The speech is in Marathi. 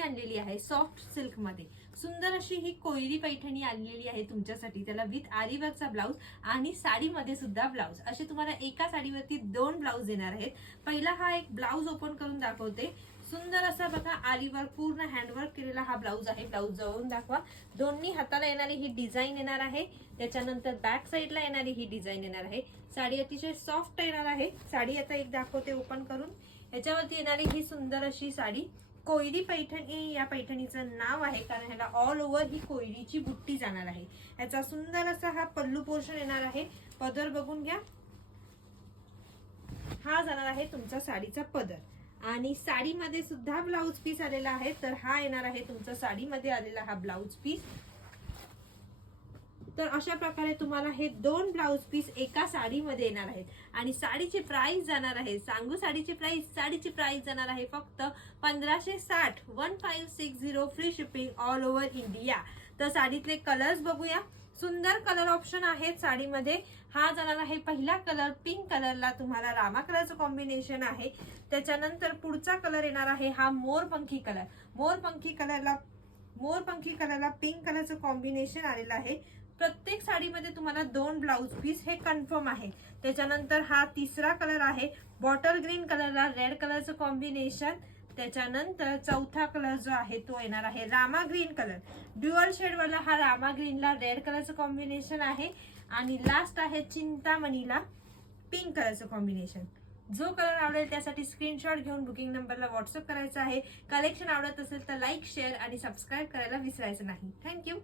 आणलेली आहे सॉफ्ट सिल्क मध्ये. सुंदर अशी ही कोयरी पैठणी आणलेली आहे तुमच्यासाठी. त्याला विथ आरी वर्कचा ब्लाऊज आणि साडीमध्ये सुद्धा ब्लाऊज. असे तुम्हाला एका साडीवरती 2 ब्लाऊज येणार आहेत. पहिला हा एक ब्लाऊज ओपन करून दाखवते. सुंदर असा बघा आरी वर्क पूर्ण हँडवर्क केलेला हा ब्लाऊज आहे. ब्लाऊज जवळून दाखवा. दोन्ही हाताला येणारी ही डिझाईन येणार आहे. त्याच्यानंतर बॅक साईडला येणारी ही डिझाईन येणार आहे. साडी अतिशय सॉफ्ट येणार आहे. साडी आता एक दाखवते ओपन करून. याच्यावरती येणारी ही सुंदर अशी साडी कोयरी पैठणी या पैठणीचं नाव आहे, कारण ह्याला ऑल ओव्हर ही कोयरीची बुट्टी जाणार आहे. याचा सुंदर असा हा पल्लू पोर्शन येणार आहे. पदर बघून घ्या. हा जाणार आहे तुमचा साडीचा पदर. आणि साडीमध्ये सुद्धा ब्लाऊज पीस आलेला आहे. तर हा येणार आहे तुमचा साडीमध्ये आलेला हा ब्लाऊज पीस. तर अशा प्रकारे तुम्हाला हे 2 ब्लाऊज पीस एका साडीमध्ये येणार आहेत. आणि साडीची प्राइस जाणार आहे, सांगू साडीची प्राइस. साडीची प्राइस जाणार आहे फक्त 1560, 1560 free shipping all over India. तर साडीतले कलर्स बघूया. सुंदर कलर ऑप्शन आहेत साडीमध्ये. हा जाणार आहे पहिला कलर पिंक कलरला, तुम्हाला रामा कलरचं कॉम्बिनेशन आहे. त्याच्यानंतर पुढचा कलर येणार आहे हा मोरपंखी कलर. मोरपंखी कलरला पिंक कलरचं कॉम्बिनेशन आलेलं आहे. प्रत्येक साडीमध्ये तुम्हाला 2 ब्लाऊज पीस हे कन्फर्म आहे. त्याच्यानंतर हा तिसरा कलर आहे बॉटल ग्रीन कलरला रेड कलरचं कॉम्बिनेशन. त्याच्यानंतर चौथा कलर जो आहे तो येणार आहे Rama green colour. Dual shade वाला हा रामा ग्रीनला रेड कलरचं कॉम्बिनेशन आहे. आणि लास्ट आहे चिंतामणीला पिंक कलरचं कॉम्बिनेशन. जो कलर आवडेल त्यासाठी स्क्रीनशॉट घेऊन बुकिंग नंबरला व्हॉट्सअप करायचा आहे. कलेक्शन आवडत असेल तर लाईक, शेअर आणि सबस्क्राईब करायला विसरायचं नाही. थँक्यू.